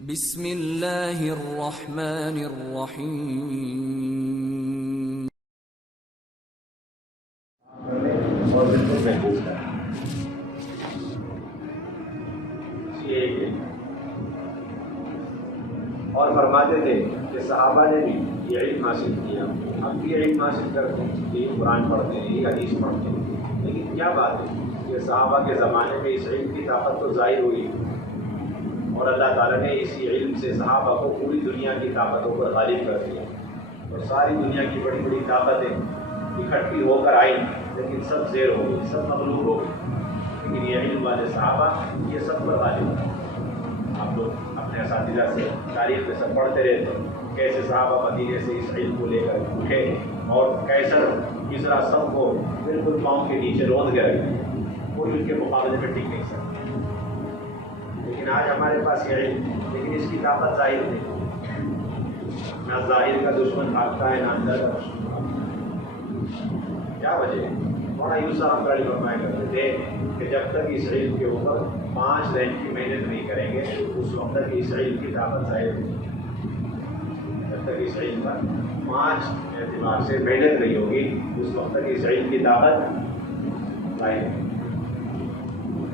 بسم اللہ الرحمن الرحیم۔ اور بالکل محفوظ ہے اور فرماتے تھے کہ صحابہ نے بھی یہ علم حاصل کیا، ہم بھی علم حاصل کرتے ہیں، یہ قرآن پڑھتے ہیں، یہ حدیث پڑھتے ہیں، لیکن کیا بات ہے کہ صحابہ کے زمانے میں اس علم کی طاقت تو ظاہر ہوئی اور اللہ تعالیٰ نے اسی علم سے صحابہ کو پوری دنیا کی طاقتوں پر غالب کر دیا اور ساری دنیا کی بڑی بڑی طاقتیں اکٹھی ہو کر آئیں، لیکن سب زیر ہو گئی، سب مغلوب ہو گئی، لیکن یہ علم والے صحابہ یہ سب پر غالب ہے۔ آپ لوگ اپنے اساتذہ سے تاریخ میں سب پڑھتے رہتے ہیں کیسے صحابہ مدینے سے اس علم کو لے کر اٹھے اور کیسر کسرا سب کو بالکل پاؤں کے نیچے روند گئے، کوئی ان کے مقابلے میں ٹک نہیں سکتا۔ لیکن آج ہمارے پاس یہ علم، لیکن اس کی طاقت ظاہر نہیں، نہ ظاہر کا دشمن بھاگتا ہے نہ اندر کا دشمن بھاگتا ہے۔ کیا وجہ ہے؟ بڑا یوسف اکراڑی فرمایا کرتے تھے کہ جب تک اس علم کے اوپر 5 دن کی محنت نہیں کریں گے اس وقت تک اس علم کی طاقت ظاہر نہیں، جب تک اس علم پر 5 اعتبار سے محنت نہیں ہوگی اس وقت تک اس علم کی طاقت ظاہر نہیں۔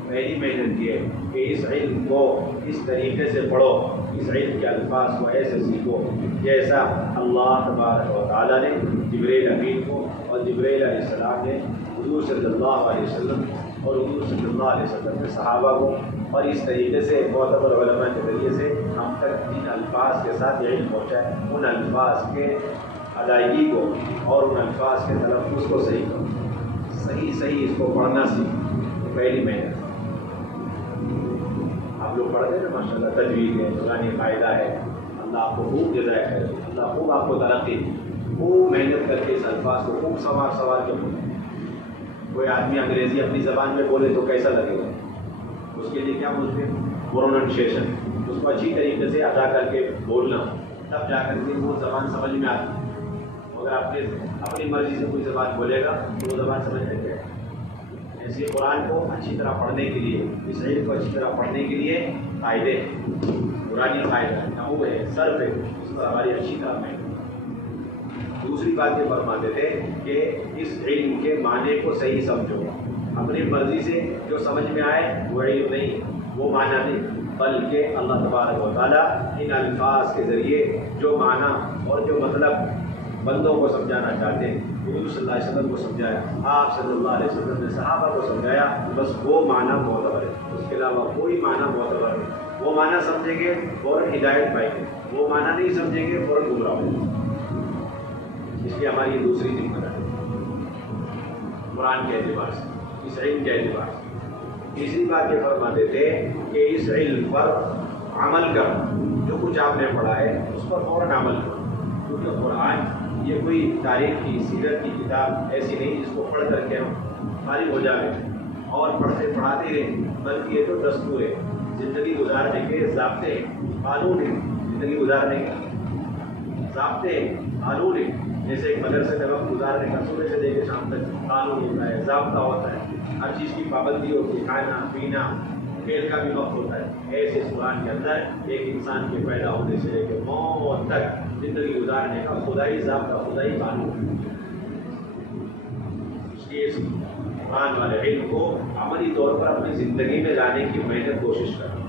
پہلی محنت یہ کہ اس علم کو اس طریقے سے پڑھو، اس علم کے الفاظ کو ایسے سیکھو جیسا اللہ تبارک و تعالیٰ نے جبرائیل امین کو اور جبرائیل علیہ السلام نے حضور صلی اللہ علیہ وسلم اور حضور صلی اللہ علیہ وسلم کے صحابہ کو، اور اس طریقے سے معتبر علماء کے ذریعے سے ہم تک جن الفاظ کے ساتھ یہ علم پہنچائے ان الفاظ کے ادائیگی کو اور ان الفاظ کے تلفظ کو صحیح کرو، صحیح اس کو پڑھنا سیکھو۔ پہلی محنت آپ لوگ پڑھتے ہیں ماشاء اللہ، تجوید ہے، قرآنی قاعدہ ہے، اللہ آپ کو خوب جزائے خیر، اللہ خوب آپ کو ترقی، خوب محنت کر کے اس الفاظ کو خوب سوار کے بولے۔ کوئی آدمی انگریزی اپنی زبان میں بولے تو کیسا لگے گا؟ اس کے لیے کیا بولتے ہیں؟ پروننشیشن، اس کو اچھی طریقے سے ادا کر کے بولنا، تب جا کر کے وہ زبان سمجھ میں آتی ہے۔ اگر اپنی مرضی سے کوئی زبان بولے گا تو وہ زبان سمجھ میں آئے گا۔ ایسے قرآن کو اچھی طرح پڑھنے کے لیے، اس علم کو اچھی طرح پڑھنے کے لیے قاعدے، قرآنی قاعدہ نحو ہے، صرف ہے، اس پر ہماری اچھی طرح محنت۔ دوسری بات یہ فرماتے تھے کہ اس علم کے معنی کو صحیح سمجھو، اپنی مرضی سے جو سمجھ میں آئے وہ علم نہیں، وہ معنی نہیں، بلکہ اللہ تبارک و تعالیٰ ان الفاظ کے ذریعے جو معنی اور جو مطلب بندوں کو سمجھانا چاہتے ہیں، حضور صلی اللہ علیہ وسلم کو سمجھایا، آپ صلی اللہ علیہ وسلم نے صحابہ کو سمجھایا، بس وہ معنی معتبر ہے، اس کے علاوہ کوئی معنی معتبر نہیں۔ وہ معنی سمجھیں گے فوراً ہدایت پائیں گے، وہ معنی نہیں سمجھیں گے فوراً گمراہ ہوں گے۔ اس لیے ہماری یہ دوسری ذمہ داری قرآن کے اعتبار سے، اس علم کے اعتبار سے۔ تیسری بات یہ فرماتے تھے کہ اس علم پر عمل کرو، جو کچھ آپ نے پڑھا ہے اس پر فوراً عمل کرو، کیونکہ قرآن یہ کوئی تاریخ کی سیرت کی کتاب ایسی نہیں جس کو پڑھ کر کے ہم فارغ ہو جائیں اور پڑھتے پڑھاتے رہیں، بلکہ یہ تو دستور ہے، زندگی گزارنے کے ضابطے ہیں، قانون ہے، زندگی گزارنے کے ضابطے ہیں، قانون ہے۔ جیسے ایک مدرسے میں وقت گزارنے کا صبح سے لے کے شام تک قانون ہوتا ہے، ضابطہ ہوتا ہے، ہر چیز کی پابندی ہوتی ہے، کھانا پینا کھیل کا بھی وقت ہوتا ہے۔ ایسے اس قرآن کے اندر ایک انسان کے پیدا ہونے سے لے کے موت تک زندگی گزارنے کا خدائی ضابطہ، خدائی قانون۔ اس لیے اس قرآن والے علم کو عملی طور پر اپنی زندگی میں لانے کی محنت کوشش کریں۔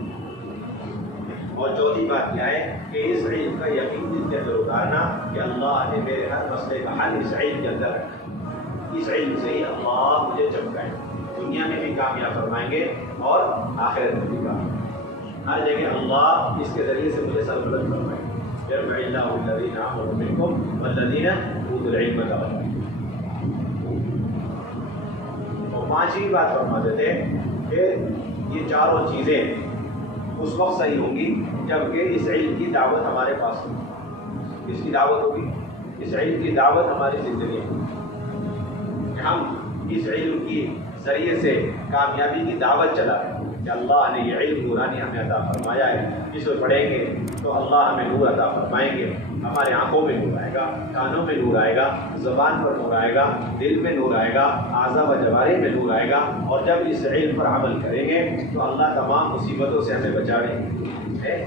اور چوتھی بات کیا ہے کہ اس علم کا یقین دل کے اندر اتارنا کہ اللہ نے میرے ہر مسئلے کا حل اس علم کے اندر رکھا، اس علم سے ہی اللہ مجھے چمکائے، دنیا میں بھی کامیاب فرمائیں گے اور آخرت میں بھی کامیاب، ہر جگہ اللہ اس کے ذریعے سے مجھے سربلند فرمائے گے۔ يرفع الله الذين آمنوا منكم والذين اوتوا العلم درجات۔ اور پانچویں بات فرماتے تھے کہ یہ چاروں چیزیں اس وقت صحیح ہوں گی جبکہ اس علم کی دعوت ہمارے پاس ہوگی۔ اس کی دعوت ہوگی، اس علم کی دعوت ہماری زندگی میں، کہ ہم اس علم کی ذریعے سے کامیابی کی دعوت چلائیں، کہ اللہ نے یہ علم نورانی ہمیں عطا فرمایا ہے، اس کو پڑھیں گے تو اللہ ہمیں نور عطا فرمائیں گے، ہمارے آنکھوں میں نور آئے گا، کانوں میں نور آئے گا، زبان پر نور آئے گا، دل میں نور آئے گا، اعضاء و جوارح میں نور آئے گا، اور جب اس علم پر عمل کریں گے تو اللہ تمام مصیبتوں سے ہمیں بچائیں گے،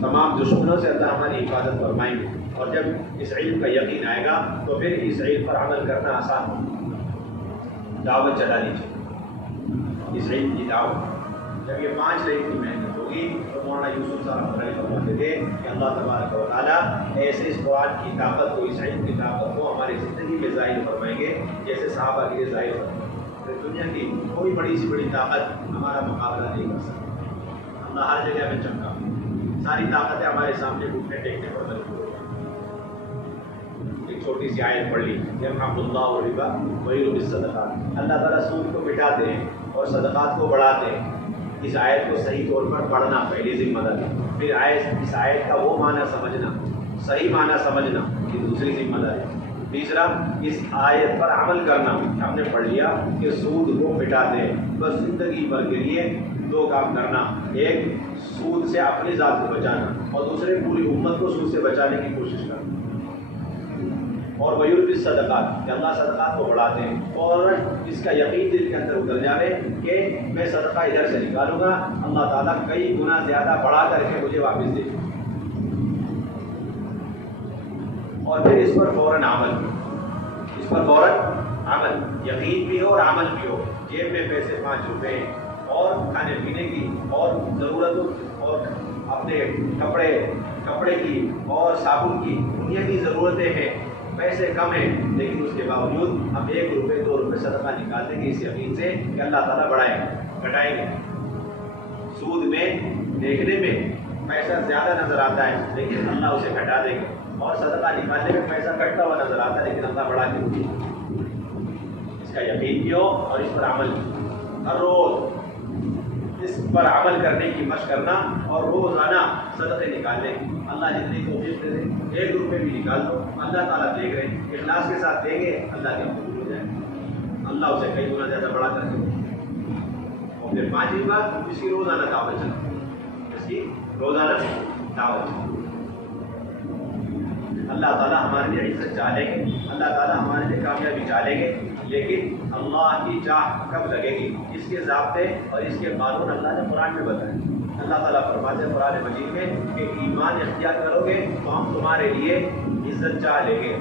تمام دشمنوں سے اللہ ہماری حفاظت فرمائیں گے، اور جب اس علم کا یقین آئے گا تو پھر اس علم پر عمل کرنا آسان ہوگا۔ دعوت چلانی چاہیے، اس علم کی دعوت، جب یہ 5 رہی کی محنت ہوگی تو مولانا یوسف صاحب فرماتے تھے کہ اللہ تبارک و تعالیٰ ایسے اس قرآن کی طاقت کو، اس علم کی طاقت کو ہماری زندگی میں ظاہر فرمائیں گے جیسے صحابہ کے لیے ظاہر فرمائیں گے۔ دنیا کی کوئی بڑی سی بڑی طاقت ہمارا مقابلہ نہیں کر سکتی، اللہ ہر جگہ میں چمکا، ساری طاقتیں ہمارے سامنے گھٹنے ٹیکنے پر مجبور ہو جائیں۔ ایک چھوٹی سی آیت پڑھ لی، یمحق اللہ الربا ویربی الصدقات، اللہ تعالیٰ سود کو مٹاتے ہیں اور صدقات کو بڑھاتے ہیں۔ اس آیت کو صحیح طور پر پڑھنا پہلی ذمہ داری، پھر اس آیت کا وہ معنی سمجھنا، صحیح معنی سمجھنا، یہ دوسری ذمہ داری۔ تیسرا، اس آیت پر عمل کرنا، ہم نے پڑھ لیا کہ سود کو مٹاتے ہیں، بس زندگی بھر کے لیے 2 کام کرنا، ایک سود سے اپنی ذات کو بچانا، اور دوسرے پوری امت کو سود سے بچانے کی کوشش کرنا۔ اور ویربی الصدقات، کہ اللہ صدقات کو بڑھاتے ہیں، اور اس کا یقین دل کے اندر اتر جائے کہ میں صدقہ ادھر سے نکالوں گا، اللہ تعالیٰ کئی گنا زیادہ بڑھا کر کے مجھے واپس دے گا، اور پھر اس پر فوراً عمل، اس پر فوراً عمل، یقین بھی ہو اور عمل بھی ہو۔ جیب میں پیسے 5 روپے اور کھانے پینے کی اور ضرورتوں اور اپنے کپڑے کی اور صابن کی بنیادی ضرورتیں ہیں، پیسے کم ہیں، لیکن اس کے باوجود ہم 1 روپے 2 روپے صدقہ نکال دیں گے اس یقین سے کہ اللہ تعالیٰ بڑھائیں گے، گھٹائیں گے۔ سود میں دیکھنے میں پیسہ زیادہ نظر آتا ہے لیکن اللہ اسے گھٹا دے گا، اور صدقہ نکالنے میں پیسہ کٹتا ہوا نظر آتا ہے لیکن اللہ بڑھا کے دے گا۔ اس کا یقین بھی ہو اور اس پر عمل بھی، ہر روز اس پر عمل کرنے کی مشق کرنا، اور روزانہ صدقے نکالنے کی، اللہ جتنی توفیق دے دے، 1 روپے بھی نکال دو، اللہ تعالیٰ دیکھ رہے ہیں، اخلاص کے ساتھ دیں گے اللہ کے قبول ہو جائے گا، اللہ اسے کئی گنا زیادہ بڑھا کر دے گا۔ اور پھر 5ویں بات، اس کی روزانہ دعوت چلے، اس کی روزانہ دعوت چلے۔ اللہ تعالیٰ ہمارے لیے عزت چاہیں گے، اللہ تعالیٰ ہمارے لیے کامیابی چاہیں گے، لیکن اللہ کی چاہ کب لگے گی، اس کے ضابطے اور اس کے قانون اللہ نے قرآن میں بتائے۔ اللہ تعالیٰ فرماتے ہیں قرآن مجید میں کہ ایمان اختیار کرو گے تو ہم تمہارے لیے عزت چاہ لیں گے،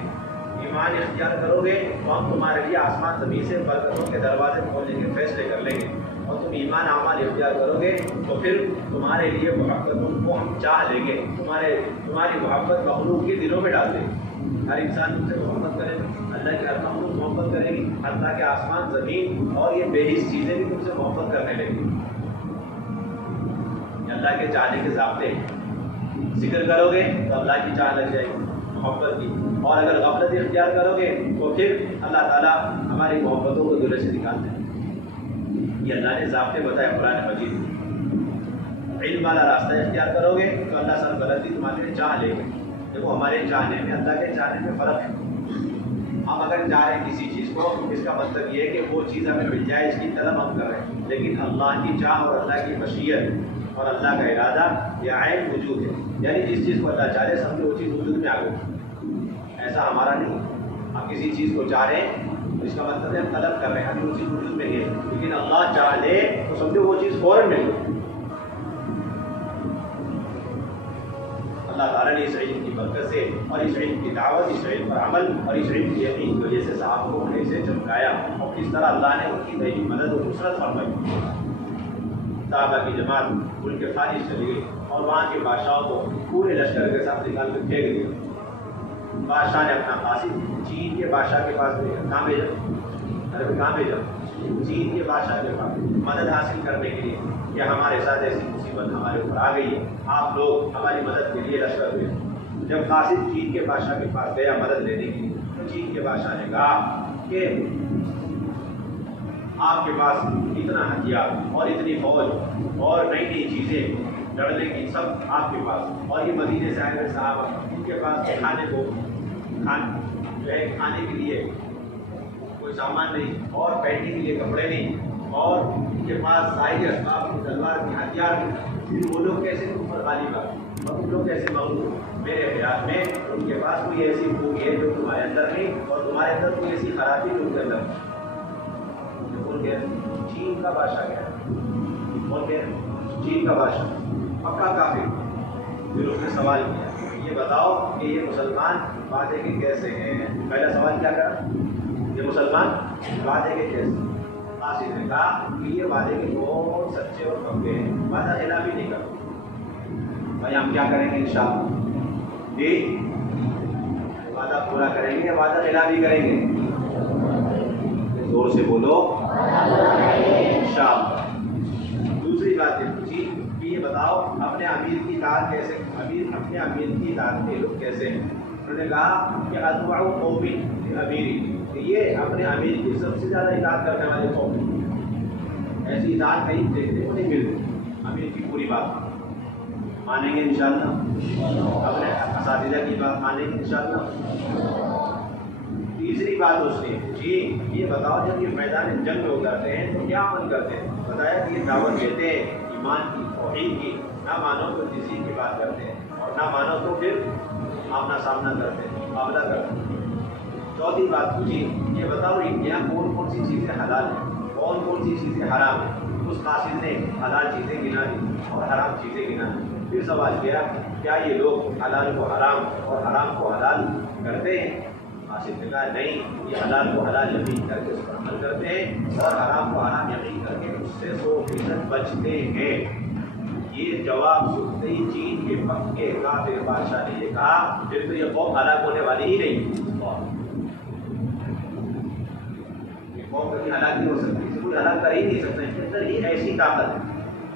ایمان اختیار کرو گے تو ہم تمہارے لیے آسمان زمین سے برکتوں کے دروازے کھولنے کے فیصلے کر لیں گے، اور تم ایمان اعمال اختیار کرو گے تو پھر تمہارے لیے محبتوں کو ہم چاہ لیں گے، تمہاری محبت مخلوق کے دلوں میں ڈال دیں گے۔ ہر انسان تم سے محبت کرے گا، اللہ کی ہر مخلوق محبت کرے گی، اللہ کے آسمان زمین اور یہ بے حس چیزیں بھی تم سے محبت کرنے لگیں گی۔ اللہ کے چاہنے کے ضابطے ذکر کرو گے تو اللہ کی چاہ لگ جائے گی، محبت کی، اور اگر غفلت اختیار کرو گے تو پھر اللہ تعالیٰ ہماری محبتوں کو دل سے نکالتے ہیں۔ یہ اللہ نے ضابطے بتائے قرآن مجید میں۔ علم والا راستہ اختیار کرو گے تو اللہ سب غلطی تمہارے لیے چاہ لے گا۔ دیکھو ہمارے چاہنے میں اللہ کے چاہنے میں فرق ہے۔ ہم اگر چاہ رہے ہیں کسی چیز کو، اس کا مطلب یہ ہے کہ وہ چیز ہمیں مل جائے، اس کی طلب ہم کر رہے ہیں، لیکن اللہ کی چاہ اور اللہ کی مشیت اور اللہ کا ارادہ یہ عین وجود ہے، یعنی جس چیز کو اللہ چاہ رہے سمجھو وہ چیز وجود میں آ گئی۔ ایسا ہمارا نہیں، ہم کسی چیز کو چاہ رہے ہیں اس کا مطلب ہے ہم طلب کر رہے ہیں، ابھی وہ چیز وجود میں نہیں ہے، لیکن اللہ چاہ لے تو سمجھو وہ چیز فوراً مل گئی۔ اللہ تعالیٰ نے اس علم کی برکت سے اور اس علم کی دعوت، اس علم پر عمل اور اس علم کی یقین کی وجہ سے صحابہ کو ایسے چمکایا، اور کس طرح اللہ نے ان کی دائمی مدد اور نصرت فرمائی۔ صحابہ کی جماعت ملک خارج چلی گئی اور وہاں کے بادشاہوں کو پورے لشکر کے ساتھ نکال کر پھینک دیا۔ بادشاہ نے اپنا قاصد چین کے بادشاہ کے پاس بھیجا، کہاں بھیجا؟ چین کے بادشاہ کے پاس مدد حاصل کرنے کے لیے کہ ہمارے ساتھ ایسی مصیبت ہمارے اوپر آ گئی ہے، آپ لوگ ہماری مدد کے لیے لشکر بھیجو۔ جب قاصد چین کے بادشاہ کے پاس گیا مدد لینے کے لیے تو چین کے بادشاہ نے کہا کہ آپ کے پاس اتنا ہتھیار اور اتنی فوج اور نئی نئی چیزیں لڑنے کی سب آپ کے پاس، اور یہ مدینے سے آئے ہوئے صحابہ ان کے پاس کھانے کے لیے کوئی سامان نہیں اور پہننے کے لیے کپڑے نہیں، اور ان کے پاس ظاہری اسباب کی تلوار کی ہتھیار بھی، وہ لوگ کیسے تم پر غالب آ گئے اور تم لوگ کیسے مغلوب؟ میرے خیال میں ان کے پاس کوئی ایسی خوبی ہے جو تمہارے اندر نہیں، اور تمہارے اندر کوئی ایسی خرابی جو ان کے اندر نہیں۔ بول گیا چین کا بادشاہ کیا ہے؟ بول گیا چین کا بادشاہ پکا کافر۔ پھر اس نے سوال کیا یہ بتاؤ کہ یہ مسلمان وعدے کے کیسے ہیں؟ پہلا سوال کیا کرا؟ یہ مسلمان وعدے کے کیسے؟ قاصد نے کہا کہ یہ وعدے کے بہت سچے اور پکے ہیں، وعدہ خلاف بھی نہیں کرتے۔ بھائی ہم کیا کریں گے انشاءاللہ؟ جی وعدہ پورا کریں گے، وعدہ خلاف بھی کریں گے؟ زور سے بولو انشاءاللہ۔ دوسری بات یہ پوچھی کہ یہ بتاؤ اپنے امیر کی اطاعت کیسے، اپنے امیر کی اطاعت کے لوگ کیسے ہیں؟ انہوں نے کہا کہ اتبع قومی امیری، کہ یہ اپنے امیر کی سب سے زیادہ اطاعت کرنے والے قوم ہیں۔ ایسی اطاعت کہیں دیکھنے کو نہیں ملتی۔ امیر کی پوری بات مانیں گے انشاءاللہ، اپنے اساتذہ کی بات مانیں گے انشاءاللہ۔ تیسری بات اس نے جی یہ بتاؤ جب یہ میدان جنگ میں اترتے ہیں تو کیا عمل کرتے ہیں؟ بتایا کہ یہ دعوت دیتے ہیں ایمان کی، توحید کی، نہ مانو تو کسی کی بات کرتے ہیں، اور نہ مانو تو پھر آمنا سامنا کرتے ہیں، مقابلہ کرتے ہیں۔ چوتھی بات پوچھی یہ بتاؤ یہاں کون کون سی چیزیں حلال ہیں، کون کون سی چیزیں حرام ہیں؟ اس قاصد نے حلال چیزیں گنا دی اور حرام چیزیں گنا دی۔ پھر سوال کیا کیا یہ لوگ حلال کو حرام اور حرام کو حلال کرتے ہیں؟ قاصد نے کہا نہیں، یہ حلال کو حلال یقین کر کے اس پر عمل کرتے ہیں اور حرام کو حرام یقین کر کے اس سے 100% بچتے ہیں۔ یہ جواب سنتے ہی چین کے پکے کافر بادشاہ نے یہ کہا پھر تو یہ قوم ہلاک ہونے والی ہی نہیں، یہ قوم کبھی ہلاک نہیں ہو سکتی، اسے کوئی ہلاک کر ہی نہیں سکتا۔ اس کے اندر ہی ایسی طاقت ہے،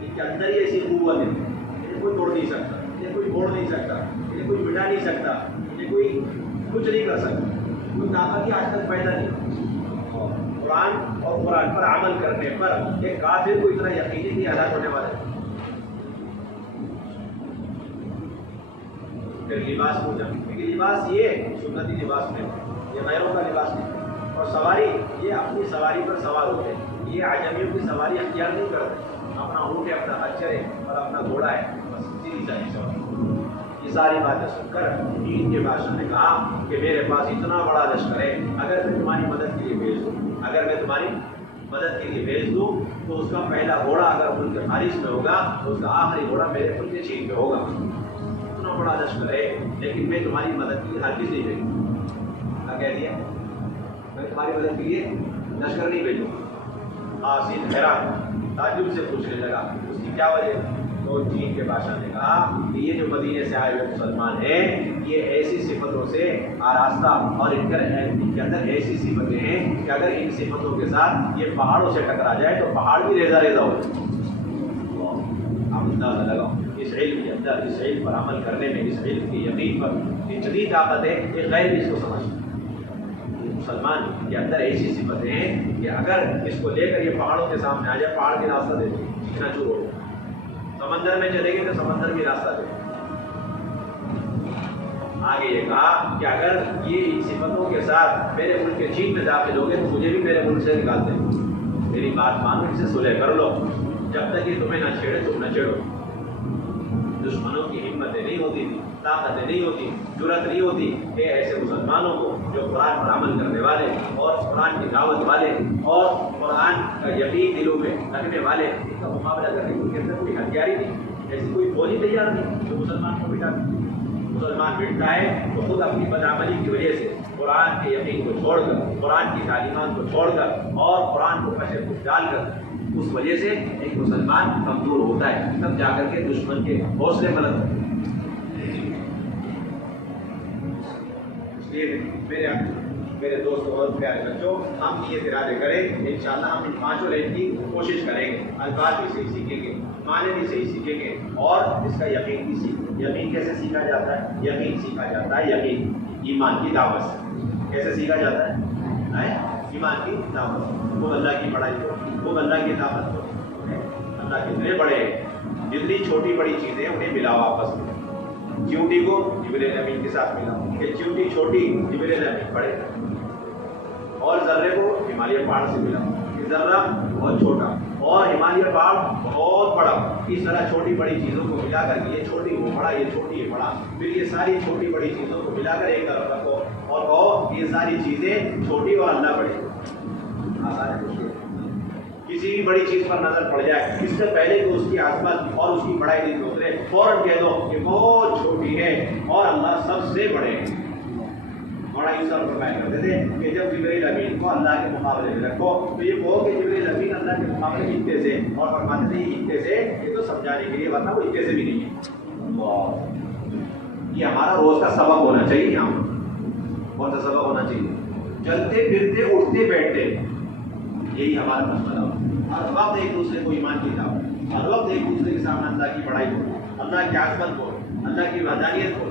اس کے اندر ہی ایسی قوت ہے، انہیں کوئی توڑ نہیں سکتا، انہیں کوئی موڑ نہیں سکتا، انہیں کوئی مٹا نہیں سکتا، انہیں کوئی کچھ نہیں کر سکتا۔ کوئی طاقت ہی آج تک پیدا نہیں۔ قرآن اور قرآن پر عمل کرنے پر ایک کافر کو اتنا یقینی نہیں ہلاک ہونے والا ہے۔ پھر لباس پوچھا کیونکہ لباس یہ سنتی لباس نہیں، یہ غیروں کا لباس نہیں، اور سواری یہ اپنی سواری پر سوار ہوتے ہیں، یہ عجمیوں کی سواری اختیار نہیں کرتے، اپنا اونٹ ہے، اپنا خچر ہے اور اپنا گھوڑا ہے، بس سیدھی سادھی سواری۔ یہ ساری باتیں سن کر چین کے بادشاہ نے کہا کہ میرے پاس اتنا بڑا لشکر ہے، اگر میں تمہاری مدد کے لیے بھیج دوں، اگر میں تمہاری مدد کے لیے بھیج دوں تو اس کا پہلا گھوڑا اگر ملک خارج میں ہوگا تو اس کا آخری گھوڑا میرے ملک چین میں ہوگا۔ اتنا بڑا لشکر ہے لیکن میں تمہاری مدد کے لیے ہرگز نہیں بھیجوں۔ کیا کہہ دیا؟ میں تمہاری مدد کے لیے لشکر نہیں بھیجوں۔ قاصد حیران تعجب سے پوچھنے لگا اس کی کیا وجہ؟ تو چین کے بادشاہ نے کہا کہ یہ جو مدینے سے آئے ہوئے مسلمان ہیں یہ ایسی صفتوں سے آراستہ اور ان کے اندر ایسی صفتیں ہیں کہ اگر ان صفتوں کے ساتھ یہ پہاڑوں سے ٹکرا جائے تو پہاڑ بھی ریزہ ریزہ ہو جائے۔ آپ اندازہ لگاؤ اس علم کے اندر، اس علم پر عمل کرنے میں، اس علم کی یقین پر اتنی طاقت ہے کہ غیر بھی اس کو سمجھتے۔ مسلمان کے اندر ایسی صفتیں ہیں کہ اگر اس کو لے کر یہ پہاڑوں کے سامنے آ جائے پہاڑ بھی راستہ دے دے، چیخنا شروع ہو جائے۔ سمندر میں چلے گے تو سمندر بھی راستہ دے۔ آگے یہ کہا کہ اگر یہ ان صفتوں کے ساتھ میرے ملک کے چین میں داخل ہو گئے تو مجھے بھی میرے ملک سے نکال دیں۔ میری بات مانو، ان سے صلح کر لو، جب تک یہ تمہیں نہ چھیڑے تم نہ چھیڑو۔ دشمنوں کی ہمتیں نہیں ہوتی تھی، طاقتیں نہیں ہوتی، جرأت نہیں ہوتی کہ ایسے مسلمانوں کو جو قرآن پر عمل کرنے والے اور قرآن کی دعوت والے اور قرآن کا یقین دلوں میں رکھنے والے، ان کا مقابلہ کرنے کے ان کے اندر کوئی ہتھیار ہی نہیں، ایسی کوئی فوج ہی تیار نہیں جو مسلمان کو مٹا۔ مسلمان مٹتا ہے تو خود اپنی بدعملی کی وجہ سے قرآن کے یقین کو چھوڑ کر، قرآن کی تعلیمات کو چھوڑ کر اور قرآن کو پشے کچھ ڈال کر، اس وجہ سے ایک مسلمان کمزور ہوتا ہے، تب جا کر کے دشمن کے حوصلے بلند ہوتے ہیں۔ اس لیے میرے دوستوں اور پیارے بچوں، ہم یہ ارادے کریں انشاءاللہ ہم ان 5 لائن کی کوشش کریں گے، الفاظ بھی صحیح سیکھیں گے، معنی بھی صحیح سیکھیں گے اور اس کا یقین بھی سیکھیں گے۔ یقین کیسے سیکھا جاتا ہے؟ یقین سیکھا جاتا ہے یقین ایمان کی دعوت سے۔ کیسے سیکھا جاتا ہے؟ ایمان کی دعوت سے۔ وہ اللہ کی پڑھائی کو، وہ اللہ کی دعوت کو، اللہ کتنے بڑے ہیں، جتنی چھوٹی بڑی چیزیں انہیں ملاؤ آپس میں۔ چیونٹی کو جبریل امین کے ساتھ ملاؤ، کہ چیونٹی چھوٹی جبریل امین بڑے، اور ذرے کو ہمالیہ پہاڑ سے ملاؤ، کہ ذرہ بہت چھوٹا، اور ہمالیہ پہاڑ بہت بڑا. اس طرح چھوٹی بڑی چیزوں کو ملا کر کے، یہ چھوٹی وہ بڑا، یہ چھوٹی یہ بڑا، پھر یہ ساری چھوٹی بڑی چیزوں کو ملا کر ایک طرف رکھو اور کہو یہ ساری چیزیں چھوٹی اور اللہ بڑی. آسان ہے کچھ؟ کسی بھی بڑی چیز پر نظر پڑ جائے اس سے پہلے کہ اس کی عظمت اور اس کی بڑائی دل میں اترے، فوراً کہہ دو کہ بہت چھوٹی ہے اور اللہ سب سے بڑے ہیں. مولانا یوسف فرمایا کرتے تھے کہ جب جبرائیل امین کو اللہ کے مقابلے میں رکھو تو یہ کہو کہ جبرائیل امین اللہ کے مقابلے میں اتنے سے، اور فرماتے تھے یہ اتنے سے، یہ تو سمجھانے کے لیے ورنہ وہ اتنے سے بھی نہیں ہے. یہ ہمارا روز کا سبق ہونا چاہیے. یہاں کون سا سبق ہونا چاہیے؟ چلتے پھرتے اٹھتے بیٹھتے یہی ہمارا مسئلہ ہو. ہر وقت ایک دوسرے کو ایمان کی دعوت، ہر وقت ایک دوسرے کے سامنے اللہ کی بڑائی ہو، اللہ کی عظمت ہو، اللہ کی وحدانیت ہو،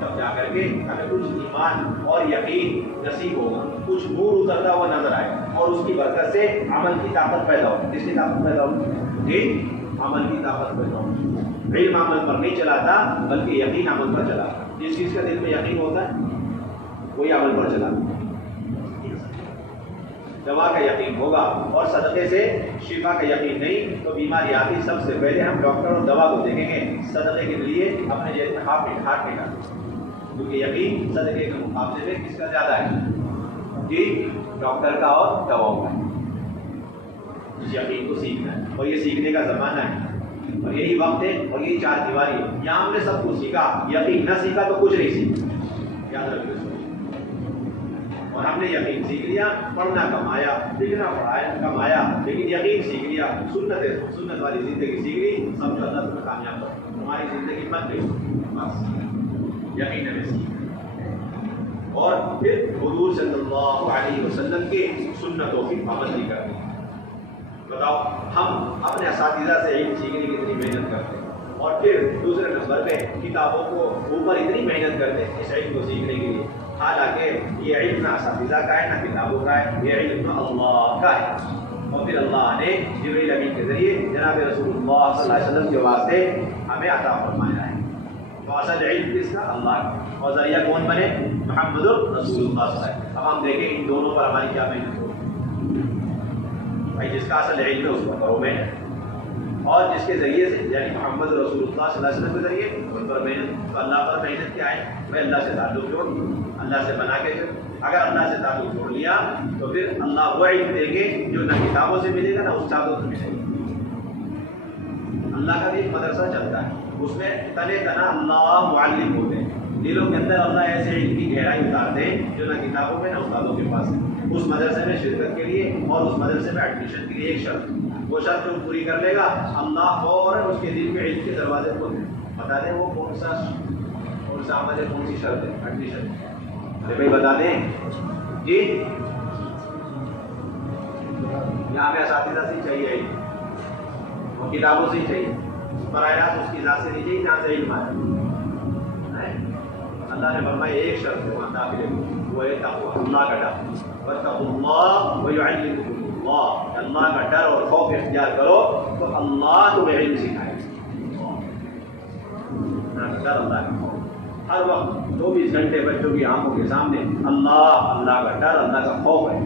تب جا کر کے ہمیں کچھ ایمان اور یقین نصیب ہوگا، کچھ نور اترتا ہوا نظر آئے اور اس کی برکت سے عمل کی طاقت پیدا ہو. کس کی طاقت پیدا ہو؟ جی، عمل کی طاقت پیدا ہو. علم عمل پر نہیں چلاتا بلکہ یقین عمل پر چلاتا. جس چیز کا دل میں یقین ہوتا ہے وہی عمل پر چلاتا. دوا کا یقین ہوگا اور صدقے سے شفا کا یقین نہیں تو بیماری آتی. سب سے پہلے ہم ڈاکٹر اور دوا کو دیکھیں گے صدقے کے لیے اپنے جیسے ہاتھ میں کا، کیونکہ یقین صدقے کے مقابلے میں کس کا زیادہ ہے؟ جی، ڈاکٹر کا اور دواؤں کا. اس یقین کو سیکھنا ہے اور یہ سیکھنے کا زمانہ ہے اور یہی وقت ہے اور یہی چار دیواری ہے. یہاں ہم نے سب کچھ سیکھا، یقین نہ سیکھا تو کچھ نہیں سیکھا. یاد رکھیے. اور ہم نے یقین سیکھ لیا، پڑھنا کمایا، لکھنا پڑھایا کمایا، لیکن یقین سیکھ لیا، سنت والی زندگی سیکھ لی، سب کا دست کامیاب ہو. ہماری زندگی بن گئی بس یقین ہمیں سیکھ. اور پھر حضور صلی اللہ علیہ وسلم کے سنتوں کی پابندی کرنی. بتاؤ ہم اپنے اساتذہ سے علم سیکھنے کی اتنی محنت کرتے ہیں اور پھر دوسرے نمبر پہ کتابوں کو اوپر اتنی محنت کرتے ہیں اس علم کو سیکھنے کے لیے، حالانکہ یہ علم نہ اساتذہ کا ہے نہ کتابوں کا ہے، یہ علم اللہ کا ہے. اور پھر اللہ نے جبرائیل امین کے ذریعے جناب رسول اللہ صلی اللہ علیہ وسلم کے واسطے ہمیں عطا فرمایا ہے. تو اصل علم کس کا؟ اللہ کا. اور ذریعہ کون بنے؟ محمد رسول اللہ صلی اللہ علیہ وسلم. اب ہم دیکھیں ان دونوں پر ہماری کیا محنت ہو. بھائی جس کا اصل علم ہے اس پر کرو محنت، اور جس کے ذریعے سے یعنی محمد رسول اللہ صلی اللہ علیہ وسلم کے ذریعے ان پر محنت. تو اللہ پر محنت کیا ہے؟ میں اللہ سے تعلق جوڑ، اللہ سے بنا کے جوڑ. اگر اللہ سے تعلق جوڑ لیا تو پھر اللہ وہ علم دیں گے جو نہ کتابوں سے ملے گا نہ استادوں سے ملے گا. اللہ کا بھی ایک مدرسہ چلتا ہے، اس میں تنے تنا اللہ معلم ہوتے ہیں. دلوں کے اندر اللہ ایسے علم کی گہرائی اتارتے ہیں جو نہ کتابوں میں نہ استادوں کے پاس ہے. اس مدرسے میں شرکت کے لیے اور اس مدرسے میں ایڈمیشن کے لیے ایک شرط، وہ شرط جو پوری کر لے گا اللہ فوراً اس کے دل میں علم کے دروازے کھولتے ہیں. بتا دیں وہ کون سا عمل ہے، کون سی شرط ہے ایڈمیشن؟ ارے بھائی بتا دیں جی. یہاں پہ اساتذہ سے ہی چاہیے علم اور کتابوں سے ہی چاہیے، براہ راست اس کی ذات سے نہیں چاہیے جہاں سے علم آیا. اللہ نے فرمایا ایک شرط ہے وہاں داخلے وہ ہے تقویٰ، اللہ کا ڈر. واتقوا اللہ ویعلمکم اللہ، اللہ کا ڈر اور خوف اختیار کرو تو اللہ تمہیں علم سکھائے. ڈر اللہ کا خوف ہر وقت 24 گھنٹے بچوں کی آنکھوں کے سامنے اللہ، اللہ کا ڈر، اللہ کا خوف ہے.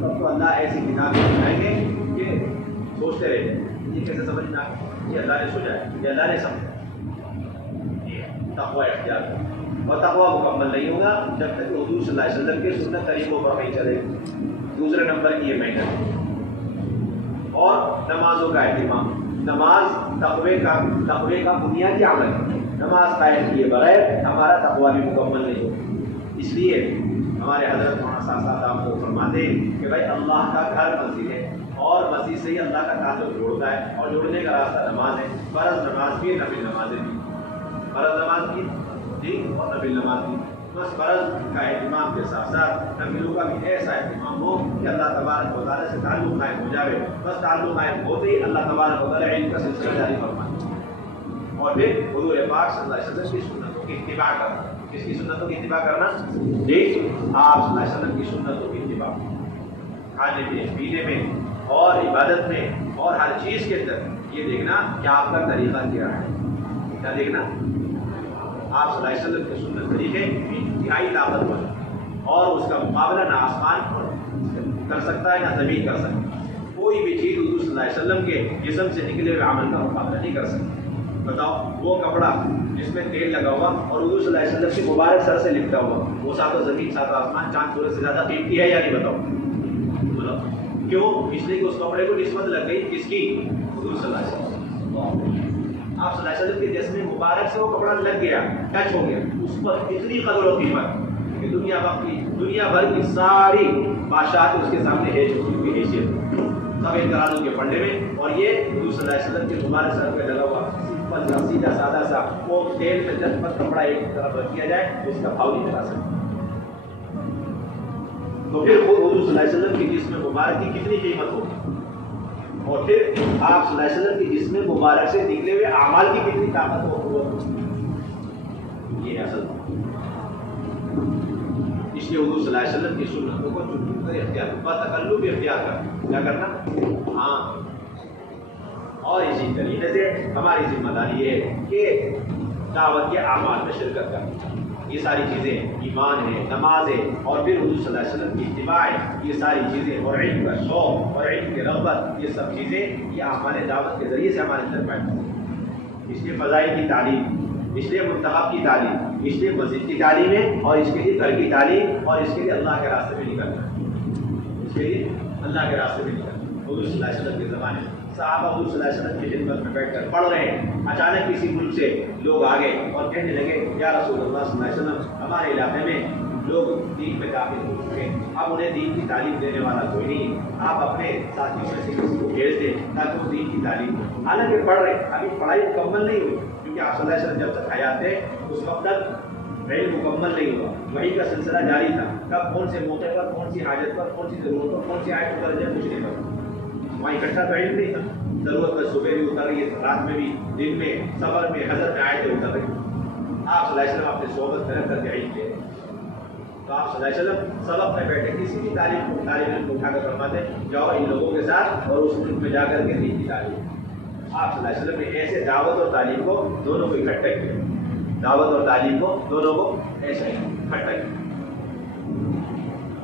تب تو اللہ ایسی کتابیں سکھائیں گے کہ سوچتے رہتے ہیں یہ کیسے سمجھنا ہے، یہ اللہ نے سوچا ہے، یہ اللہ نے سمجھا. تقویٰ اختیار کرو. اور تقویٰ مکمل نہیں ہوگا جب تک حضور صلی اللہ علیہ وسلم کے سنت طریقوں پر نہیں چلے. دوسرے نمبر کی یہ محنت اور نمازوں کا اہتمام. نماز تقوی کا بنیادی عمل ہے. نماز قائم کیے بغیر ہمارا تقویٰ بھی مکمل نہیں ہوگا. اس لیے ہمارے حضرت مولانا صاحب آپ کو فرماتے ہیں کہ بھائی اللہ کا گھر مسجد ہے اور مسجد سے ہی اللہ کا تعلق جوڑتا ہے اور جوڑنے کا راستہ نماز ہے. فرض نماز بھی، نفل نمازیں بھی. فرض نماز بھی جی اور نفل نماز بھی. بس فرض کا اہتمام کے ساتھ ساتھ نفلوں کا بھی ایسا اہتمام ہو کہ اللہ تبارک و تعالیٰ سے تعلق قائم ہو جائے. بس تعلق قائم ہوتے ہی اللہ تبارک و تعالیٰ علم کا سلسلہ جاری فرمائے اور پھر حضور پاک صلی اللہ علیہ وسلم کی سنتوں کی اتباع کرنا. کس کی سنتوں کی اتباع کرنا؟ جی آپ صلی اللہ علیہ وسلم کی سنتوں کی اتباع. کھانے میں، پینے میں اور عبادت میں اور ہر چیز کے اندر یہ دیکھنا کہ آپ کا طریقہ کیا ہے. کیا دیکھنا؟ آپ صلی اللہ علیہ وسلم کے سنت طریقے انتہائی طاقتور اور اس کا مقابلہ نہ آسمان کر سکتا ہے نہ زمین کر سکتا ہے. کوئی بھی چیز حضور صلی اللہ علیہ وسلم کے جسم سے نکلے ہوئے عمل کا مقابلہ نہیں کر سکتی۔ بتاؤ وہ کپڑا جس میں تیل لگا ہوا اور حضور صلی اللہ علیہ وسلم کی مبارک سر سے لپٹا ہوا، وہ ساتوں زمین ساتوں آسمان چاند سورج سے زیادہ قیمتی ہے یا نہیں؟ بتاؤ بولو کیوں؟ اس لیے کہ اس کپڑے کو نسبت لگ گئی کس کی؟ حضور صلی اللہ علیہ وسلم۔ آپ صلی اللہ علیہ وسلم کے جسم مبارک سے وہ کپڑا لگ گیا، ٹچ ہو گیا، اس پر اتنی قدر و قیمت کہ دنیا بھر کی ساری بادشاہت اس کے سامنے ہے جو کی حیثیت سب ایک ترازو کے پنڈے میں، اور یہ حضور صلی اللہ علیہ وسلم کے مبارک سر پہ لگا ہوا سیدھا سادہ سا وہ تیل میں جس پر کپڑا ایک طرف رکھ دیا جائے اس کا بھاؤ نہیں لگا سکتا۔ تو پھر خود حضور صلی اللہ علیہ وسلم کی جسم مبارک کی کتنی قیمت ہوگی، اور پھر آپ صلی اللہ علیہ وسلم کی جسم مبارک سے نکلے ہوئے اعمال کی کتنی طاقت ہوگی، یہ اصل۔ اس لیے حضور صلی اللہ علیہ وسلم کی سنتوں کو چن کر اختیار بتکلف اختیار کیا کرنا، ہاں۔ اور اسی طریقے سے ہماری ذمہ داری یہ ہے کہ دعوت کے اعمال میں شرکت کرنا۔ یہ ساری چیزیں ایمان ہے، نماز ہے، اور پھر حضور صلی اللہ علیہ وسلم کی اتباع ہے، یہ ساری چیزیں، اور علم کا شوق اور علم کی رغبت، یہ سب چیزیں یہ اعمال دعوت کے ذریعے سے ہمارے اندر پیدا ہوتی ہیں۔ اس لیے فضائل کی تعلیم، اس لیے منتخب کی تعلیم، اس لیے مسجد کی تعلیم ہے، اور اس کے لیے گھر کی تعلیم، اور اس کے لیے اللہ کے راستے میں نکلنا، اس کے لیے اللہ کے راستے میں نکلنا۔ حضور صلی اللہ علیہ وسلم کے زمانے میں صحابہ حضور صلی اللہ علیہ وسلم کی خدمت میں بیٹھ کر پڑھ رہے ہیں، اچانک کسی ملک سے لوگ آگے اور کہنے لگے یا رسول اللہ صلی اللہ علیہ وسلم، ہمارے علاقے میں لوگ دین میں داخل ہو چکے ہیں، اب انہیں دین کی تعلیم دینے والا کوئی نہیں، آپ اپنے ساتھیوں میں سے کسی کو بھیج دیں تاکہ وہ دین کی تعلیم دیں۔ حالانکہ پڑھ رہے، ابھی پڑھائی مکمل نہیں ہوئی، کیونکہ آپ صلی اللہ علیہ وسلم جب تک حیات تھے اس وقت تک علم مکمل نہیں ہوا، وحی کا سلسلہ جاری تھا، کب کون سے موقع پر، کون سی حاجت پر، کون سی ضرورت پر، کون سی آیت اتر جائے کچھ نہیں پتا، وہاں اکٹھا تو علم نہیں تھا۔ ضرورت میں صبح بھی اتر رہی ہے، رات میں بھی، دن میں، سفر میں، حضر میں آیتیں اتر رہی ہیں۔ آپ صلی اللہ علیہ وسلم اپنے صحبت میں رکھ کر کے علم لے، تو آپ صلی اللہ علیہ وسلم سبق میں بیٹھے کسی بھی طالب علم کو اٹھا کر فرماتے جاؤ ان لوگوں کے ساتھ اور اس ملک میں جا کر کے دین کی تعلیم۔ آپ صلی اللہ علیہ وسلم نے ایسے دعوت اور تعلیم کو دونوں کو اکٹھا کیا، دعوت اور تعلیم کو دونوں کو ایسے اکٹھا کیا۔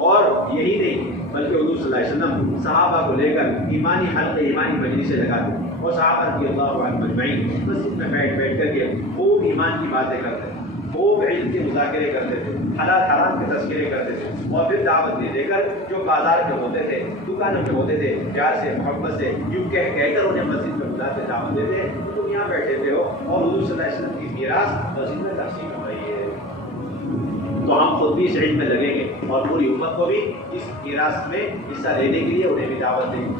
اور یہی نہیں بلکہ حضور صلی اللہ علیہ وسلم صحابہ کو لے کر ایمانی حلقے، ایمانی مجلسیں لگاتے اور صحابہ رضی اللہ عنہم اجمعین مسجد میں بیٹھ کر کے خوب ایمان کی باتیں کرتے تھے، خوب علم کے مذاکرے کرتے تھے، حلال حرام کے تذکرے کرتے تھے، اور پھر دعوت دے کر جو بازار میں ہوتے تھے، دکانوں میں ہوتے تھے، پیار سے محبت سے یوں کہہ کر انہیں مسجد میں بلاتے دعوت دیتے، تم یہاں بیٹھے تھے ہو اور حضور صلی اللہ علیہ وسلم کی میراث مسجد میں تقسیم ہو رہی ہے، تو ہم خود بھی اس علم میں لگیں گے اور پوری امت کو بھی اس میراث میں حصہ لینے کے لیے انہیں بھی دعوت دیں گے،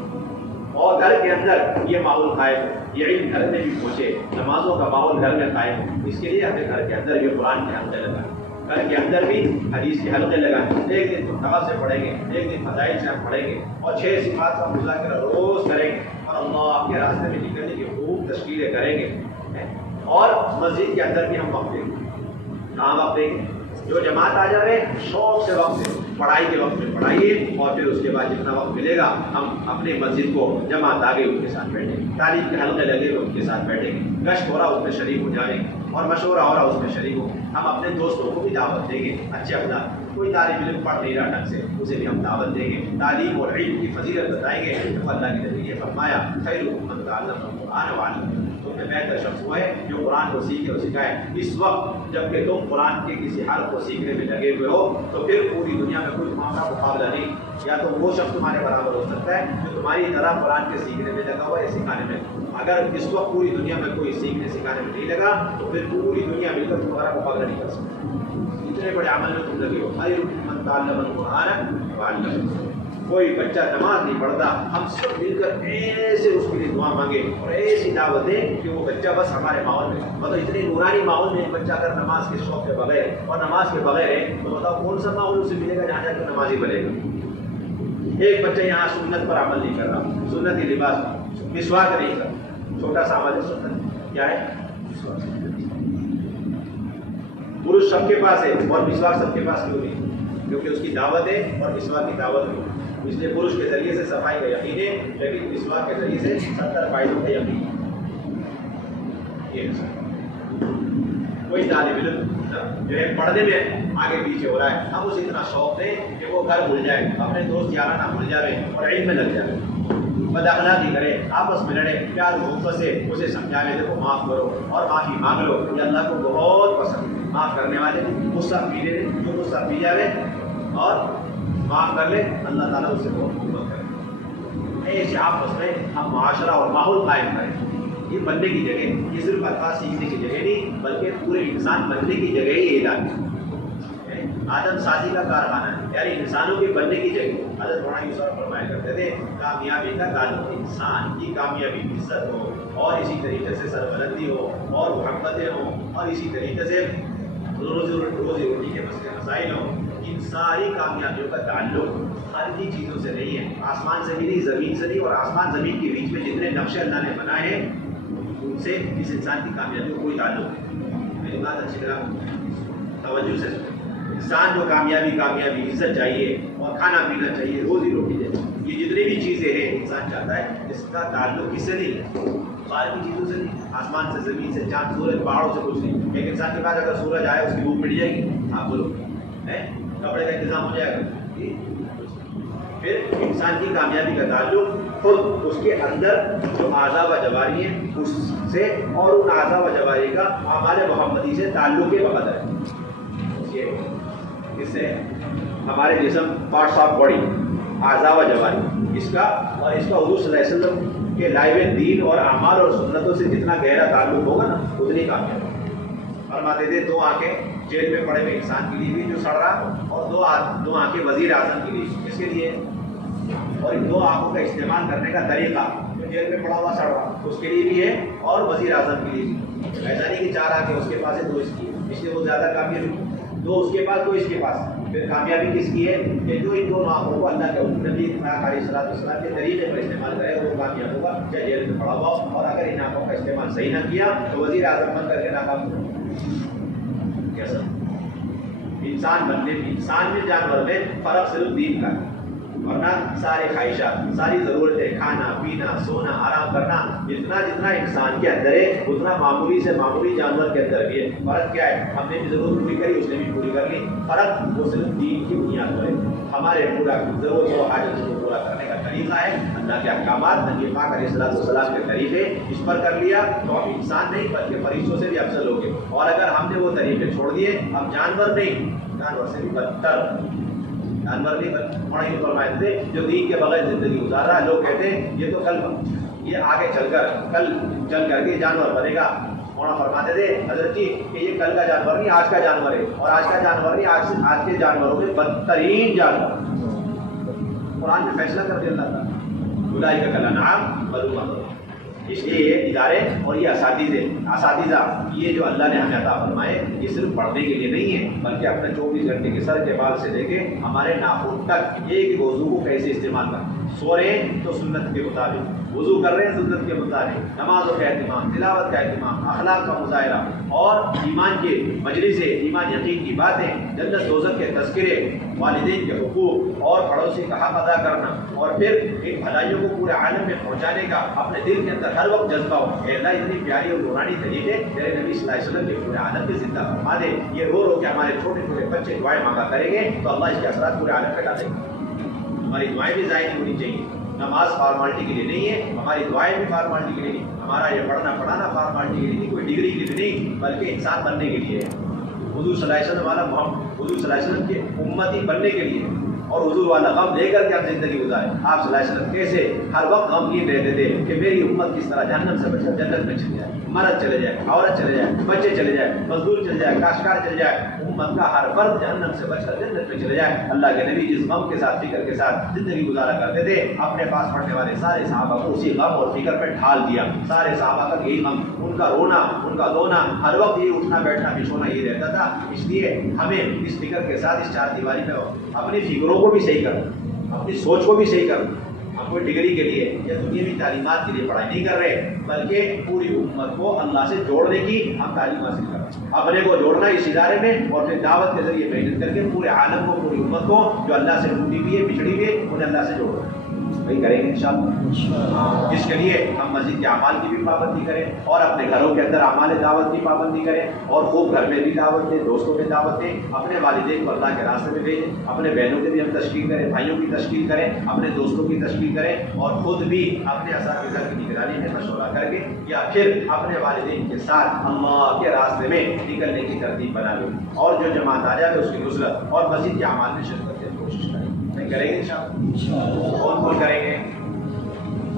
اور گھر کے اندر یہ ماحول قائم ہو، یہ علم گھر میں بھی پہنچے، نمازوں کا ماحول گھر میں قائم ہو، اس کے لیے اپنے گھر کے اندر بھی قرآن کے حلقے لگائیں، گھر کے اندر بھی حدیث کے حلقے لگائیں، ایک دن منتخب سے پڑھیں گے، ایک دن فضائل سے ہم پڑھیں گے، اور 6 صفات کا مذاکرہ روز کریں گے، اور اللہ کے راستے میں نکلنے کی خوب تشکیلیں کریں گے، اور مسجد کے اندر بھی ہم وقت دیں گے۔ کہاں وقت دیں گے؟ جو جماعت آ جائے شوق سے وقت دیں، پڑھائی کے وقت میں پڑھائیے، اور پھر اس کے بعد جتنا وقت ملے گا ہم اپنے مسجد کو جماعت آ گئی ان کے ساتھ بیٹھیں گے، تعلیم کے حلقے لگے ہوئے ان کے ساتھ بیٹھیں گے، گشت ہو رہا اس میں شریک ہو جائیں گے، اور مشورہ ہو رہا اس میں شریک ہو، ہم اپنے دوستوں کو بھی دعوت دیں گے، اچھے اخلاق، کوئی طالب علم پڑھ نہیں رہا ڈھنگ سے اسے بھی ہم دعوت دیں گے، تعلیم اور علم کی فضیلت بتائیں گے، تو اللہ کے نبی نے فرمایا خیرکم من تعلم القرآن وعلمہ، تم میں بہتر شخص وہ ہے جو قرآن کو سیکھے اور سکھائے۔ اس وقت جب کہ تم قرآن کے کسی حرف کو سیکھنے میں لگے ہوئے ہو تو پھر پوری دنیا میں کوئی تمہارا مقابلہ نہیں، یا تو وہ شخص تمہارے برابر ہو سکتا ہے جو تمہاری طرح قرآن کے سیکھنے میں لگا ہوا ہے، سکھانے میں۔ اگر اس وقت پوری دنیا میں کوئی سیکھنے سکھانے میں نہیں لگا تو پھر پوری دنیا مل کر تمہارا مقابلہ نہیں کر سکتی، اتنے بڑے عمل میں تم لگے ہو۔ خیرکم من تعلم القرآن وعلمہ، کوئی بچہ نماز نہیں پڑھتا، ہم سب مل کر ایسے اس کے لیے دعا مانگے اور ایسی دعوت دیں کہ وہ بچہ بس ہمارے ماحول میں، مطلب اتنے نورانی ماحول میں بچہ اگر نماز کے شوق کے بغیر اور نماز کے بغیر ہے تو بتاؤ کون سا ماحول اسے ملے گا جہاں جا کے نمازی بنے گا۔ ایک بچہ یہاں سنت پر عمل نہیں کر رہا، سنتی لباس، مسواک نہیں کر، چھوٹا سا عمل ہے سنت، کیا ہے؟ پروش سب کے پاس ہے اور مسواک سب کے پاس کیوں نہیں؟ کیونکہ اس کی دعوت ہے اور مسواک کی دعوت نہیں، اس لیے پروش کے ذریعے سے صفائی کا یقین ہے لیکن مسواک کے ذریعے سے 70 فائدوں کا یقین ہے۔ کوئی طالب علم جو ہے پڑھنے میں آگے پیچھے ہو رہا ہے، ہم اسے اتنا شوق دیں کہ وہ گھر بھول جائے، اپنے دوست یارانہ بھول جائے اور علم میں لگ جائے، بد اخلاقی کرے، آپس میں لڑے، پیار محبت سے اسے سمجھائے، دیکھو معاف کرو اور معافی مانگ لو، یہ اللہ کو بہت پسند ہے۔ معاف کرنے والے غصہ پی لے، جو غصہ پی جاوے اور معاف کر لے، اللہ تعالیٰ اس سے بہت محبت کرے۔ ایسے آپس میں ہم معاشرہ اور ماحول قائم کریں۔ یہ بننے کی جگہ، یہ صرف الفاظ سیکھنے کی جگہ نہیں بلکہ پورے انسان بننے کی جگہ ہی اعلان ہے۔ آدم سازی کا کارخانہ ہے، یعنی انسانوں کے بننے کی جگہ۔ حضرت مولانا یوسف فرمایا کرتے تھے کامیابی کا تعلق انسان کی کامیابی عزت ہو اور اسی طریقے سے سربلندی ہو اور محبتیں ہوں اور اسی طریقے سے روزی روٹی کے مسئلے مسائل ہوں۔ ان ساری کامیابیوں کا تعلق خارجی چیزوں سے نہیں ہے، آسمان سے بھی نہیں، زمین سے نہیں، اور آسمان زمین کے بیچ میں جتنے نقشے اللہ نے بنائے ہیں ان سے اس انسان کی کامیابی کو کوئی تعلق نہیں۔ میری بات اچھی طرح توجہ سے سنیں۔ انسان جو کامیابی عزت چاہیے اور کھانا پینا چاہیے، روزی روٹی چاہیے، یہ جتنی بھی چیزیں ہیں انسان چاہتا ہے، اس کا تعلق کس سے نہیں ہے؟ خارجی چیزوں سے نہیں، آسمان سے، زمین سے، چاند سورج پہاڑوں سے کچھ نہیں۔ ایک انسان کے پاس اگر سورج آئے اس کی بھوک مٹ جائے گی؟ آپ بولو، کپڑے کا انتظام ہو جائے گا؟ پھر انسان کی کامیابی کا تعلق خود اس کے اندر جو اعضاء و جواری ہیں اس سے اور ان اعضاء و جواری کا اعمال محمدی سے تعلق کے بقدر ہے۔ اس سے ہمارے جسم، پارٹس آف باڈی، اعضاء و جواری، اس کا اور اس کا حضور صلی اللہ علیہ وسلم کے لائے اندین اور اعمال اور سنتوں سے جتنا گہرا تعلق ہوگا نا اتنی کامیاب ہوگا۔ فرماتے تھے دو آنکھیں جیل میں پڑے ہوئے انسان کے لیے بھی جو سڑ رہا، اور دو آنکھیں وزیر اعظم کے لیے، اس کے لیے، اور ان دو آنکھوں کا استعمال کرنے کا طریقہ جو جیل میں پڑا ہوا سڑ رہا اس کے لیے بھی ہے اور وزیر اعظم کے لیے بھی۔ ایسا نہیں کہ چار آنکھیں اس کے پاس ہے دو اس کی، اس لیے وہ زیادہ کامیابی، دو اس کے پاس دو اس کے پاس۔ پھر کامیابی کس کی ہے کہ جو ان دونوں آنکھوں کو اللہ کے نبی علیہ السلام کے طریقے پر استعمال کرے وہ کامیاب ہوگا، چاہے جیل میں پڑا ہوا ہو، اور اگر ان آنکھوں کا استعمال صحیح نہ کیا تو وزیر اعظم بن کر کے ناکام ہوگا۔ کیسا انسان بننے میں، انسان میں، جانور میں فرق صرف دین کا ہے، ورنہ سارے خواہشات، ساری ضرورتیں، کھانا پینا، سونا، آرام کرنا، جتنا جتنا انسان کے اندر ہے اتنا معمولی سے معمولی جانور کے اندر بھی ہے۔ فرق کیا ہے؟ ہم نے بھی ضرورت پوری کری، اس نے بھی پوری کر لی، فرق وہ صرف دین کی بنیاد پر ہے۔ ہمارے پورا ضرورت و حاجت کو پورا کرنے کا طریقہ ہے اللہ کے احکامات، نبی پاک علیہ السلام کے طریقے، اس پر کر لیا تو ہم انسان نہیں بلکہ فرشتوں سے بھی افضل ہو گئے، اور اگر ہم نے وہ طریقے چھوڑ دیے ہم جانور نہیں، جانور سے بھی بدتر، جانور نہیں بڑے ہی فرمائے تھے جو دین کے بغیر زندگی گزار رہا ہے۔ لوگ کہتے ہیں یہ تو کل یہ آگے چل کر کے جانور بنے گا۔ مولانا فرماتے تھے حضرت جی کہ یہ کل کا جانور نہیں آج کا جانور ہے، اور آج کا جانور نہیں آج کے جانوروں میں بدترین جانور۔ قرآن میں فیصلہ کر دیا اللہ تعالیٰ، اولئک کالانعام بل هم اضل۔ اس لیے یہ ادارے اور یہ اساتذہ یہ جو اللہ نے ہمیں عطا فرمائے یہ صرف پڑھنے کے لیے نہیں ہے بلکہ اپنے 24 گھنٹے کے سر کے بال سے لے کے ہمارے ناخن تک ایک وضو کو کیسے استعمال کریں۔ سو رہے ہیں تو سنت کے مطابق، وضو کر رہے ہیں سنت کے مطابق، نمازوں کا اہتمام، تلاوت کا اہتمام، اخلاق کا مظاہرہ، اور ایمان کے مجلس، ایمان یقین کی باتیں، جنت دوزخ کے تذکرے، والدین کے حقوق اور پڑوسی کا حق ادا کرنا، اور پھر ان بھلائیوں کو پورے عالم میں پہنچانے کا اپنے دل کے اندر ہر وقت جذبہ ہو۔ اے اللہ اتنی پیاری اور نورانی طریقے تیرے نبی صلی اللہ علیہ وسلم کے پورے عالم میں زندہ فرما دے۔ یہ رو رو کے ہمارے چھوٹے چھوٹے بچے دعائیں مانگا کریں گے تو اللہ اس کے اثرات پورے عالم پہ ڈالے گا۔ ہماری دعائیں بھی ضائع نہیں ہونی چاہیے۔ نماز فارمالٹی کے لیے نہیں ہے، ہماری دعائیں بھی فارمالٹی کے لیے نہیں، ہمارا یہ پڑھنا پڑھانا فارمالٹی کے لیے نہیں، کوئی ڈگری کے لیے نہیں بلکہ انسان بننے کے لیے ہے۔ حضور صلی اللہ علیہ وسلم والا محمد، حضور صلی اللہ علیہ وسلم کے امتی بننے کے لیے، اور حضور والا غم لے کر کے ہم زندگی گزارے۔ آپ صلی اللہ علیہ وسلم کیسے ہر وقت غمگین رہتے تھے کہ میری امت کس طرح جہنم سے بچے جنت میں چل جائے، مرد چلے جائے، عورت چلے جائے، بچے چلے جائے، مزدور چلے جائے، کاشتکار چلے جائے، امت کا ہر فرد جہنم سے بچ کر جنت میں چلے جائے۔ اللہ کے نبی جس غم کے ساتھ، فکر کے ساتھ زندگی گزارا کرتے تھے، اپنے پاس پڑھنے والے سارے صحابہ کو اسی غم اور فکر پہ ڈھال دیا۔ سارے صحابہ کا یہی غم، ان کا رونا، ان کا دھونا، ہر وقت یہ اٹھنا بیٹھنا بچھونا یہ رہتا تھا۔ اس لیے ہمیں اس فکر کے ساتھ اس چار دیواری میں اپنی فکروں کو بھی صحیح کرنا، اپنی سوچ کو بھی صحیح کرنا۔ ہم کوئی ڈگری کے لیے یا دنیاوی تعلیمات کے لیے پڑھائی نہیں کر رہے بلکہ پوری امت کو اللہ سے جوڑنے کی ہم تعلیم حاصل کر رہے ہیں۔ اپنے کو جوڑنا اس ادارے میں اور پھر دعوت کے ذریعے محنت کر کے پورے عالم کو، پوری امت کو جو اللہ سے ٹوٹی ہوئی ہے، بچھڑی ہوئی ہے، انہیں اللہ سے جوڑنا۔ وہی کریں گے انشاءاللہ، جس کے لیے ہم مسجد کے اعمال کی بھی پابندی کریں اور اپنے گھروں کے اندر اعمال دعوت کی پابندی کریں اور خوب گھر میں بھی دعوت دیں، دوستوں میں دعوت دیں، اپنے والدین کو اللہ کے راستے میں بھیجیں، اپنے بہنوں کی بھی ہم تشکیل کریں، بھائیوں کی تشکیل کریں، اپنے دوستوں کی تشکیل کریں اور خود بھی اپنے اساتذہ کی نگرانی میں مشورہ کر کے یا پھر اپنے والدین کے ساتھ اللہ کے راستے میں نکلنے کی ترتیب بنا لیں اور جو جماعت آ جائے اس کی نصرت اور مسجد کے اعمال میں شرکت کی کوشش کریں۔ نہیں کریں گے انشاءاللہ، کون کون کریں گے؟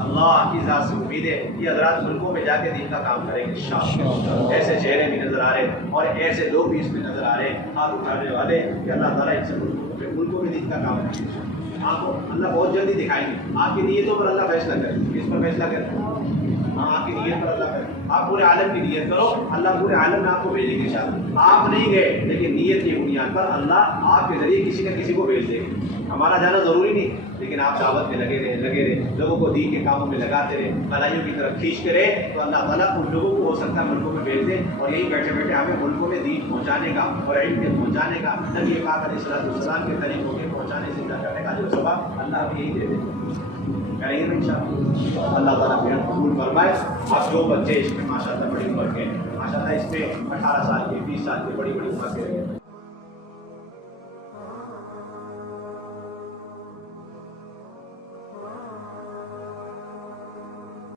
اللہ کی ذات سے امید ہے یہ حضرات ملکوں میں جا کے دین کا کام کریں گے انشاءاللہ۔ ایسے چہرے بھی نظر آ رہے ہیں اور ایسے لوگ بھی اس میں نظر آ رہے ہیں ہاتھ اٹھانے والے کہ اللہ تعالیٰ ان سے ملکوں میں دین کا کام کریں گے۔ آپ کو اللہ بہت جلدی دکھائیں گے، آپ کی نیتوں پر اللہ فیصلہ کرے، اس پر فیصلہ کرے، ہاں آپ کی نیت پر اللہ کرے، آپ پورے عالم کی نیت کرو، اللہ پورے عالم میں آپ کو بھیجیں گے انشاءاللہ۔ آپ نہیں گئے لیکن نیت کی بنیاد پر اللہ آپ کے ذریعے کسی نہ کسی کو بھیج دے گا۔ ہمارا جانا ضروری نہیں لیکن آپ دعوت میں لگے رہے، لوگوں کو دین کے کاموں میں لگاتے رہے، بھلائیوں کی طرف کھینچتے رہے تو اللہ تعالیٰ ان لوگوں کو ہو سکتا ہے ملکوں میں بھیج دے اور یہی بیٹھے بیٹھے ہمیں ملکوں میں دین پہنچانے کا اور علم کے پہنچانے کا، نبی پاک علیہ السلام کے طریقوں کے پہنچانے سے کرنے کا جو سبب اللہ ہمیں یہی دے دے۔ کریں گے انشاءاللہ، اللہ تعالیٰ پھر قبول فرمائے۔ آپ جو بچے اس میں ماشاء اللہ بڑی عمر کے، ماشاء اللہ اس میں 18 سال کے 20 سال کے بڑی عمر کے